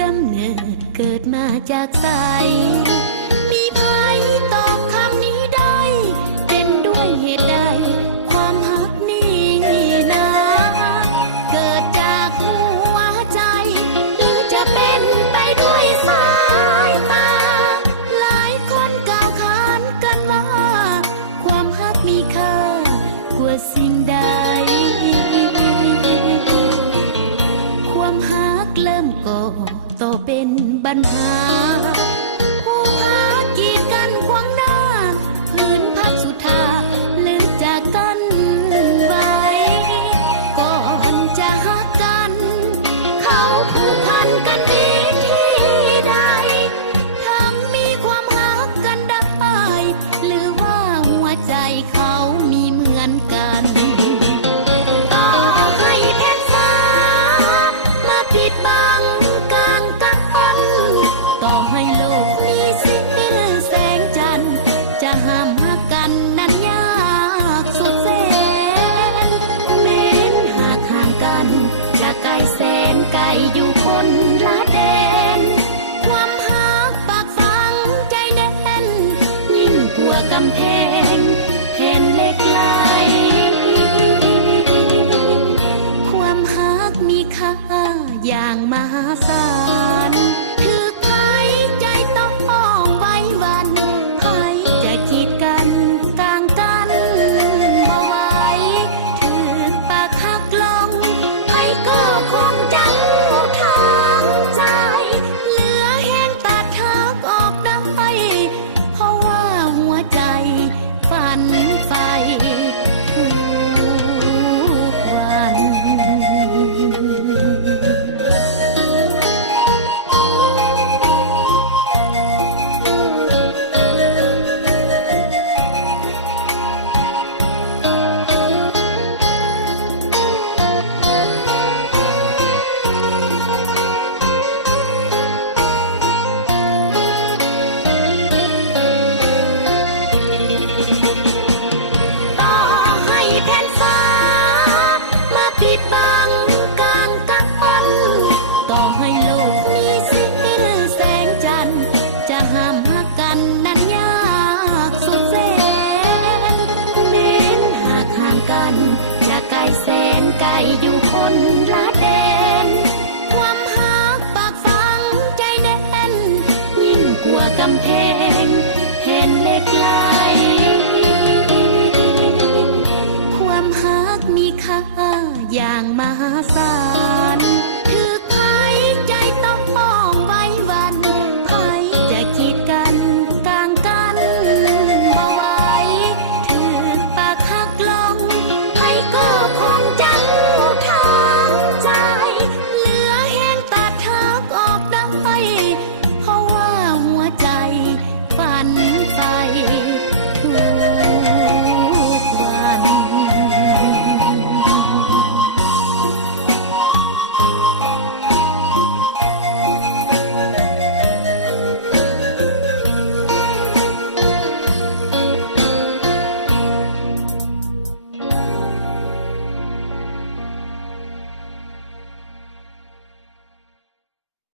กำเนิดเกิดมาจากใสมีภัยตอบคำนี้ได้เป็นด้วยเหตุใดความฮักนี้นะเกิดจากหัวใจหรือจะเป็นไปด้วยสายตาหลายคนกล่าวขานกันว่าความฮักมีค่ากว่าสิ่งใดความฮักเริ่มก่อต่อเป็นปัญหาผู้พากีดกันขวางหน้าพื้นพักสุธาหรือจากกันไว้ก่อนจะฮักกันเขาผูกพันกันวิธีใดทั้งมีความฮักกันได้หรือว่าหัวใจเขามีเหมือนกันต่อให้แผ่นฟ้ามาปิดบังกลางกันต่อให้โลกมีสิ้นแสงจันทร์จะห้ามฮักกันนั้นยากสุดแสนแม้นหากห่างกันจะไกลแสนไกลอยู่คนละแดนความฮักปากฝังใจแน่นยิ่งกว่ากำแพงแผ่นเหล็กไหลความฮักมีค่าอย่างมหาศาลถือไผ่ใจต้องไว้วันไผ่จะขีดกันกลางกันบ่ไหวถือปากหักลงไผ่ก็คงจังทางใจเหลือแห้งตัดหักออกได้เพราะว่าหัวใจฝันไฟทุกวัน ต่อให้โล